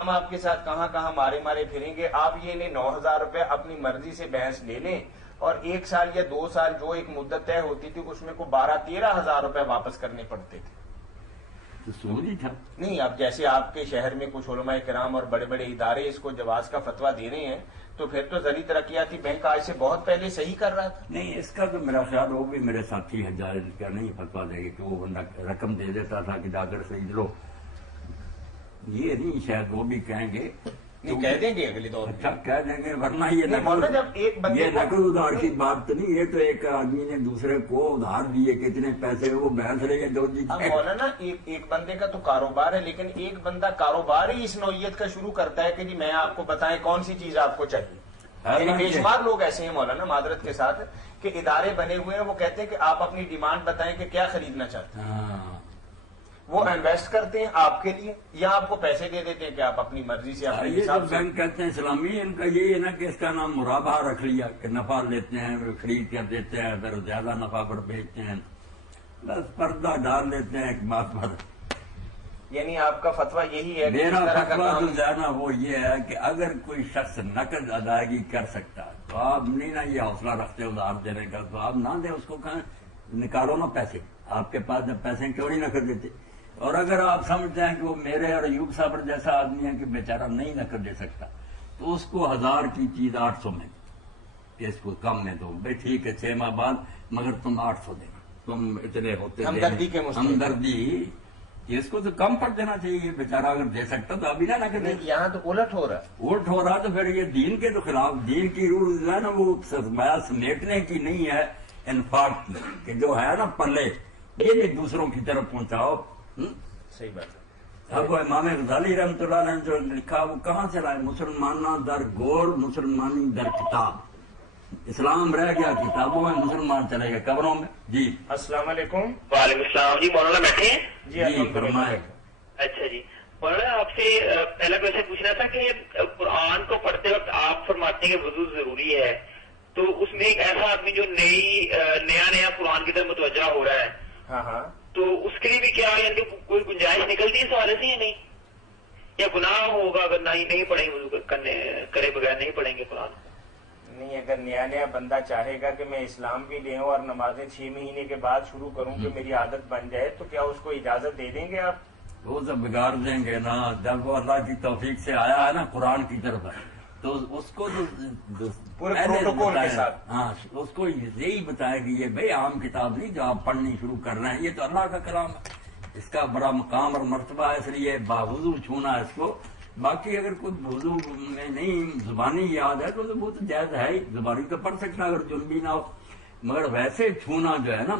ہم آپ کے ساتھ کہاں کہاں مارے مارے پھریں گے. آپ یہ نہیں 9,000 روپے اپنی مرضی سے بھینس لے لیں اور 1 سال یا 2 سال جو ایک مدت طے ہوتی تھی اس میں کو 12-13 ہزار روپے واپس کرنے پڑتے تھے. تو سود ہی تھا. نہیں، اب جیسے آپ کے شہر میں کچھ علماء کرام اور بڑے بڑے ادارے اس کو جواز کا فتویٰ دے رہے ہیں تو پھر تو زرعی ترقیاتی بینک آج سے بہت پہلے صحیح کر رہا تھا. نہیں، اس کا تو میرا خیال وہ بھی میرے ساتھی ہے جائز کا نہیں فتویٰ دے گی کہ وہ بندہ رقم دے دیتا تھا کہ جا کر خرید لو. یہ نہیں، شاید وہ بھی کہیں گے. نہیں، کہہ دیں گے اگلے دور میں. اچھا کہہ دیں گے، ورنہ یہ نقل ادھار کی بات تو نہیں. یہ تو ایک آدمی نے دوسرے کو ادھار دیے کتنے پیسے وہ بحث رہے گا. اب مولانا ایک بندے کا تو کاروبار ہے، لیکن ایک بندہ کاروبار ہی اس نوعیت کا شروع کرتا ہے کہ جی میں آپ کو بتائیں کون سی چیز آپ کو چاہیے. یعنی بے شمار لوگ ایسے ہیں مولانا معذرت کے ساتھ کہ ادارے بنے ہوئے ہیں، وہ کہتے ہیں کہ آپ اپنی ڈیمانڈ بتائیں کہ کیا خریدنا چاہتے ہیں. وہ انویسٹ کرتے ہیں آپ کے لیے یا آپ کو پیسے دے دیتے ہیں کہ آپ اپنی مرضی سے اپنے حساب سے. بینک کہتے ہیں اسلامی، ان کا یہ ہے نا کہ اس کا نام مرابحہ رکھ لیا کہ نفع لیتے ہیں خرید کر دیتے ہیں پھر زیادہ نفع پر بیچتے ہیں، بس پردہ ڈال دیتے ہیں ایک بات پر. یعنی آپ کا فتویٰ یہی ہے. میرا فتویٰ تو زیادہ وہ یہ ہے کہ اگر کوئی شخص نقد ادائیگی کر سکتا تو آپ نہیں نا یہ حوصلہ رکھتے ادھار دینے کا تو آپ نہ دیں اس کو. کہیں نکالو نا پیسے، آپ کے پاس جب پیسے کیوں نہیں نقد دیتے. اور اگر آپ سمجھتے ہیں کہ وہ میرے اور ایوب صاحب جیسا آدمی ہے کہ بیچارہ نہیں نقد دے سکتا تو اس کو 1000 کی چیز 800 میں کہ اس کو کم میں دو. بھائی ٹھیک ہے 6 ماہ بعد مگر تم 800 دینا، تم اتنے ہوتے ہمدردی. اس کو تو کم پڑ دینا چاہیے. بیچارہ اگر دے سکتا تو ابھی نہ نقد دے. یہاں تو الٹ ہو رہا تو پھر یہ دین کے تو خلاف. دین کی روح جو ہے نا وہ سرمایہ سمیٹنے کی نہیں ہے، انفاق کی، کہ جو ہے نا پلے یہ بھی دوسروں کی طرف پہنچاؤ. صحیح بات ہے. اب وہ امام غزالی رحمۃ اللہ نے جو لکھا وہ کہاں سے لائے؟ مسلمانہ در گور مسلمانی در کتاب. اسلام رہ گیا کتابوں میں، مسلمان چلے گئے قبروں میں. جی السلام علیکم. وعلیکم السلام. جی مولانا بیٹھے ہیں؟ جی فرمائے. اچھا جی مولانا، آپ سے پہلا کوشچن پوچھنا تھا کہ قرآن کو پڑھتے وقت آپ فرماتے ہیں کہ وضو ضروری ہے، تو اس میں ایک ایسا آدمی جو نیا قرآن کی طرف متوجہ ہو رہا ہے، ہاں تو اس کے لیے بھی کیا یعنی کوئی گنجائش نکلتی ہے اس حوالے سے یا نہیں؟ یا گناہ ہوگا اگر نہیں پڑھیں گے کرے بغیر نہیں پڑھیں گے قرآن؟ نہیں، اگر نیا بندہ چاہے گا کہ میں اسلام بھی لے ہوں اور نمازیں 6 مہینے کے بعد شروع کروں کہ میری عادت بن جائے تو کیا اس کو اجازت دے دیں گے آپ؟ وہ تو بگاڑ دیں گے نا. جب وہ اللہ کی توفیق سے آیا ہے نا قرآن کی طرف تو اس کو پورے پروٹوکول کے ساتھ ہاں اس کو یہی بتایا کہ یہ بھائی عام کتاب نہیں جو آپ پڑھنی شروع کر رہے ہیں، یہ تو اللہ کا کلام ہے، اس کا بڑا مقام اور مرتبہ ہے، اس لیے باوضو چھونا ہے اس کو. باقی اگر کوئی وضو میں نہیں زبانی یاد ہے تو وہ تو جائز ہے ہی، زبانی تو پڑھ سکتا اگر جنبی نہ ہو. مگر ویسے چھونا جو ہے نا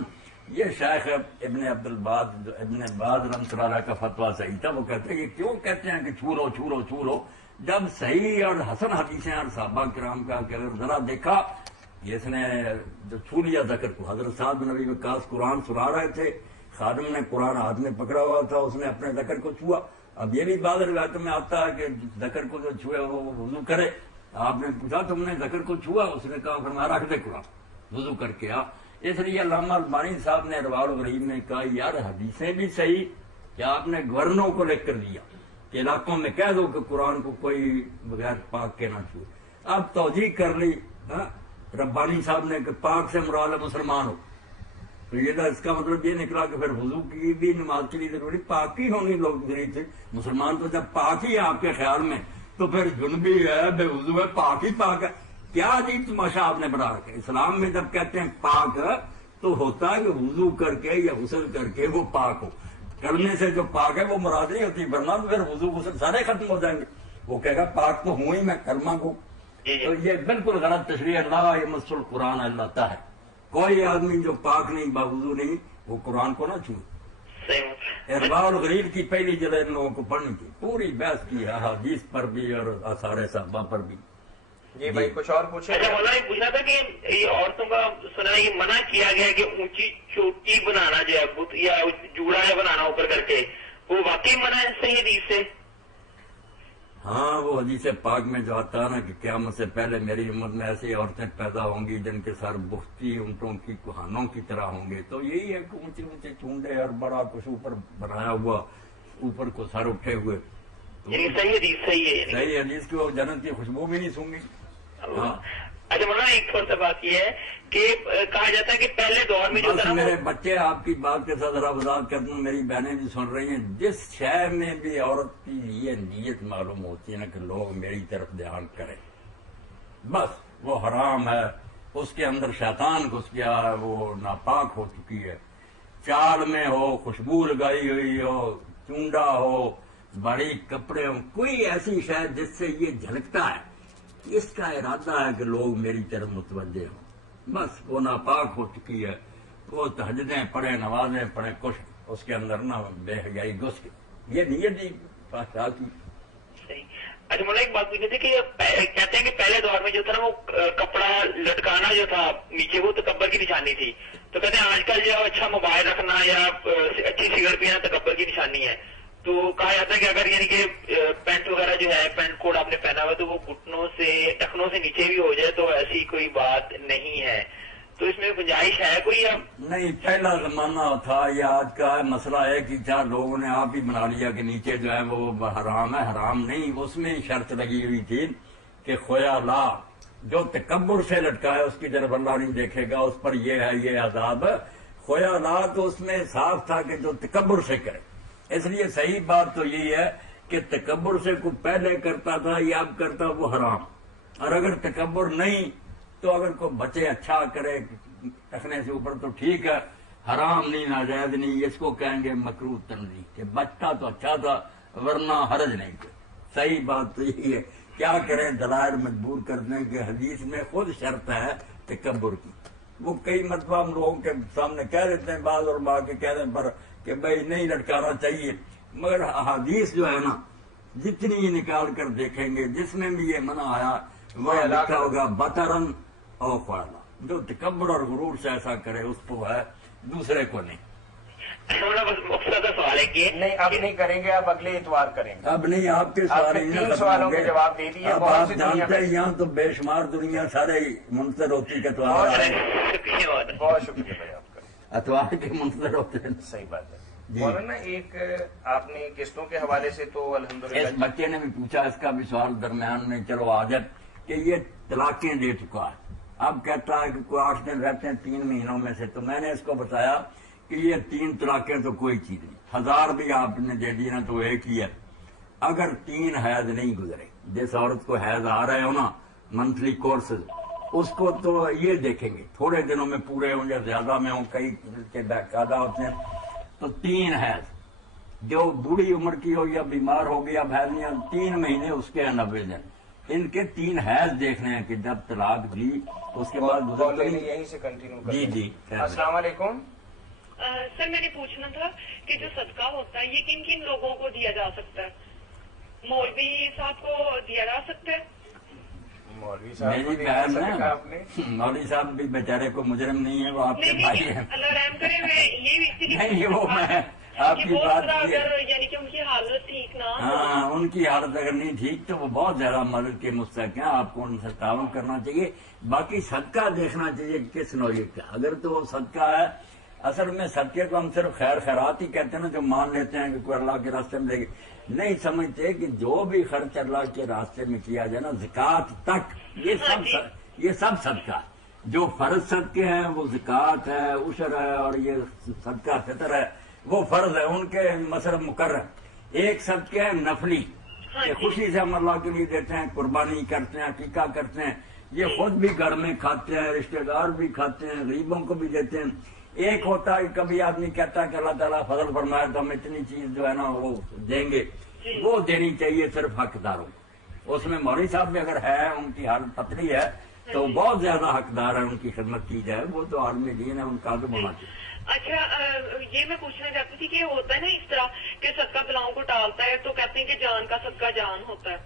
یہ شیخ ابن عبدالباد ابن باز رحمۃ اللہ کا فتویٰ صحیح تھا. وہ کہتے ہیں یہ کیوں کہتے ہیں کہ چھو لو جب صحیح اور حسن حدیثیں اور صحابہ کرام کا کہ اگر ذرا دیکھا اس نے جو چھو لیا ذکر کو. حضرت سعد بن نبی وقاص قرآن سنا رہے تھے، خادم نے قرآن ہاتھ میں پکڑا ہوا تھا، اس نے اپنے ذکر کو چھوا. اب یہ بھی بعض روایتوں میں آتا ہے کہ ذکر کو جو چھوئے وہ وضو کرے. آپ نے پوچھا تم نے ذکر کو چھوا؟ اس نے کہا فرمایا رکھ دے قرآن، وضو کر کے آ. اس لیے علامہ البانی صاحب نے ارواح الغریب میں کہا یار حدیثیں بھی صحیح کہ آپ نے گورنروں کو لکھ کر دیا کہ علاقوں میں کہہ دو کہ قرآن کو کوئی بغیر پاک کے نہ چھوئے. اب توجیہ کر لی ربانی صاحب نے کہ پاک سے مراد مسلمان ہو، تو یہ اس کا مطلب یہ نکلا کہ پھر وضو کی بھی نماز کے لیے ضروری پاکی ہونی لوگ ضروری تھے. مسلمان تو جب پاک ہی ہے آپ کے خیال میں تو پھر جنبی ہے، بے وضو ہے، پاک ہی پاک ہے. کیا عجیب تماشا آپ نے بنا رکھا. اسلام میں جب کہتے ہیں پاک تو ہوتا ہے کہ وضو کر کے یا غسل کر کے وہ پاک ہو. کرنے سے جو پاک ہے وہ مراد نہیں ہوتی، ورنہ تو پھر وضو غسل سارے ختم ہو جائیں گے. وہ کہے گا پاک تو ہوں ہی میں کلمہ کو. تو یہ بالکل غلط تشریح. اللہ یمس القرآن اللہ ہے. کوئی آدمی جو پاک نہیں باوضو نہیں وہ قرآن کو نہ چھوئے. ارواح الغریب کی پہلی جگہ ان لوگوں کو پڑھنی تھی، پوری بحث کی احادیث پر بھی اور آثار صحابہ پر بھی. جی بھائی کچھ اور پوچھے. اچھا مولانا یہ پوچھنا تھا کہ یہ عورتوں کا سنا ہے یہ منع کیا گیا کہ اونچی چوٹی بنانا جو ہے بت یا جوڑا ہے بنانا اوپر کر کے، وہ واقعی منع ہے صحیح حدیث سے؟ ہاں وہ حدیث پاک میں جو آتا ہے نا کہ قیامت سے پہلے میری امت میں ایسی عورتیں پیدا ہوں گی جن کے سر بختی اونٹوں کی کوہانوں کی طرح ہوں گے. تو یہی ہے کہ اونچے اونچے چونڈے اور بڑا کچھ اوپر بنایا ہوا، اوپر کو سر اٹھے ہوئے. یعنی صحیح حدیث صحیح ہے، صحیح حدیث کی وہ جنت کی خوشبو بھی نہیں سونگی. اچھا مولانا ایک تھوڑا سا بات یہ ہے کہ کہا جاتا ہے کہ پہلے دور میں جو تھا میرے بچے آپ کی بات کے ساتھ ذرا وضاحت کرتا ہوں، میری بہنیں بھی سن رہی ہیں. جس شہر میں بھی عورت کی یہ نیت معلوم ہوتی ہے نا کہ لوگ میری طرف دھیان کریں، بس وہ حرام ہے، اس کے اندر شیطان گھس گیا ہے، وہ ناپاک ہو چکی ہے. چال میں ہو، خوشبو لگائی ہوئی ہو، چونڈا ہو، بڑی کپڑے ہو، کوئی ایسی شاید جس سے یہ جھلکتا ہے، اس کا ارادہ ہے کہ لوگ میری طرف متوجہ ہوں، بس وہ ناپاک ہو چکی ہے. وہ تہجدیں پڑھے، نمازیں پڑھے، کچھ اس کے اندر نہ بے حیائی گھس گئی. یہ نیت ہی فحشاء کی. اچھا مولانا ایک بات پوچھنی تھی کہ کہتے ہیں کہ پہلے دور میں جو تھا نا وہ کپڑا لٹکانا جو تھا نیچے وہ تکبر کی نشانی تھی، تو کہتے ہیں آج کل جو اچھا موبائل رکھنا یا اچھی سگریٹ پینا تکبر کی نشانی ہے. تو کہا جاتا ہے کہ اگر یعنی کہ پینٹ وغیرہ جو ہے پینٹ کوٹ آپ نے پہنا ہوا تو وہ گھٹنوں سے ٹخنوں سے نیچے بھی ہو جائے تو ایسی کوئی بات نہیں ہے، تو اس میں گنجائش ہے کوئی؟ نہیں، پہلا زمانہ تھا، یہ آج کا مسئلہ ہے کہ کیا لوگوں نے آپ ہی بنا لیا کہ نیچے جو ہے وہ حرام ہے. حرام نہیں، اس میں شرط لگی ہوئی تھی کہ خیا لا جو تکبر سے لٹکا ہے اس کی طرف اللہ نہیں دیکھے گا، اس پر یہ ہے یہ عذاب. خیا لا تو اس میں صاف تھا کہ جو تکبر سے کرے. اس لیے صحیح بات تو یہی ہے کہ تکبر سے کوئی پہلے کرتا تھا یا اب کرتا وہ حرام. اور اگر تکبر نہیں تو اگر کوئی بچے اچھا کرے رکھنے سے اوپر تو ٹھیک ہے، حرام نہیں، ناجائز نہیں. اس کو کہیں گے مکروہ تنظیم کہ بچتا تو اچھا تھا ورنہ حرج نہیں. صحیح بات تو یہی ہے. کیا کریں، دلائل مجبور کر دیں کہ حدیث میں خود شرط ہے تکبر کی. وہ کئی مرتبہ ہم لوگوں کے سامنے کہہ دیتے ہیں، بعض اور بعض کے کہہ دیں پر کہ بھائی نہیں لٹکانا چاہیے، مگر حدیث جو ہے نا جتنی نکال کر دیکھیں گے جس میں بھی یہ منع آیا وہ لکھا ہوگا بطرن اور خوالا. جو تکبر اور غرور سے ایسا کرے اس کو ہے، دوسرے کو نہیں. سوال ہے کہ نہیں اب نہیں کریں گے، اب اگلے اتوار کریں گے. اب نہیں، آپ کے سوالوں کے جواب دے دیے. اب آپ جانتے ہیں یہاں تو بے شمار دنیا سارے منتظر ہوتی ہے. بہت شکریہ بھائی آپ کا. اتوار کے منتظر ہوتے ہیں. صحیح بات ہے. مولانا ایک آپ نے قسطوں کے حوالے سے تو الحمدللہ اس بچے نے بھی پوچھا، اس کا بھی سوال درمیان میں چلو آ جائے کہ یہ طلاقیں دے چکا ہے، اب کہتا ہے کہ کوئی 8 دن رہتے ہیں 3 مہینوں میں سے. تو میں نے اس کو بتایا کہ یہ 3 طلاقیں تو کوئی چیز نہیں، 1000 بھی آپ نے دے دی نا تو ایک ہی ہے. اگر 3 حیض نہیں گزرے، جس عورت کو حیض آ رہے ہو نا منتھلی کورسز، اس کو تو یہ دیکھیں گے تھوڑے دنوں میں پورے ہوں یا زیادہ میں ہوں، کئی کے زیادہ ہوتے ہیں. تو 3 حیض، جو بوڑھی عمر کی ہو یا بیمار ہو گیا حیض نہیں، 3 مہینے اس کے 90 دن، ان کے 3 حیض دیکھنے ہیں کہ جب طلاق دی اس کے بعد یہیں سے کنٹینیو کریں. جی السلام علیکم. سر میں نے پوچھنا تھا کہ جو صدقہ ہوتا ہے یہ کن کن لوگوں کو دیا جا سکتا ہے؟ مولوی صاحب کو دیا جا سکتا ہے؟ مولوی صاحب بھی بیچارے کو مجرم نہیں ہے، وہ آپ کے بھائی ہیں. اللہ رحم کرے. میں یہ نہیں، وہ میں آپ کی بات یعنی کہ ان کی حالت ٹھیک نہ، ہاں ان کی حالت اگر نہیں ٹھیک تو وہ بہت زیادہ مدد کے مستحق ہیں، آپ کو ان سے تعاون کرنا چاہیے. باقی صدقہ دیکھنا چاہیے کس نوعیت کا. اگر تو وہ صدقہ ہے، اصل میں صدقے کو ہم صرف خیرات ہی کہتے ہیں نا، جو مان لیتے ہیں کہ کوئی اللہ کے راستے میں دے گی. نہیں سمجھتے کہ جو بھی خرچ اللہ کے راستے میں کیا جائے نا، زکوٰۃ تک، یہ سب صدقہ ہے. جو فرض صدقے ہیں وہ زکوٰۃ ہے، عشر ہے، اور یہ صدقہ فطر ہے وہ فرض ہے، ان کے مصرف مقرر. ایک صدقے ہے نفلی، کہ خوشی سے ہم اللہ کے لیے دیتے ہیں، قربانی کرتے ہیں، عقیقہ کرتے ہیں، یہ خود بھی گھر میں کھاتے ہیں، رشتہ دار بھی کھاتے ہیں، غریبوں کو بھی دیتے ہیں. ایک ہوتا ہے کبھی آدمی کہتا ہے کہ اللہ تعالیٰ فضل فرمائے تو ہم اتنی چیز جو ہے نا وہ دیں گے، وہ دینی چاہیے صرف حقداروں. اس میں مولوی صاحب بھی اگر ہے، ان کی حالت پتلی ہے تو بہت زیادہ حقدار ہے، ان کی خدمت کی جائے. وہ تو عالم دین ہے، ان کا تو ہونا چاہیے. اچھا یہ میں پوچھنا چاہتی تھی کہ ہوتا ہے نا اس طرح کہ صدقہ بلاؤں کو ٹالتا ہے تو کہتے ہیں کہ جان کا صدقہ جان ہوتا ہے.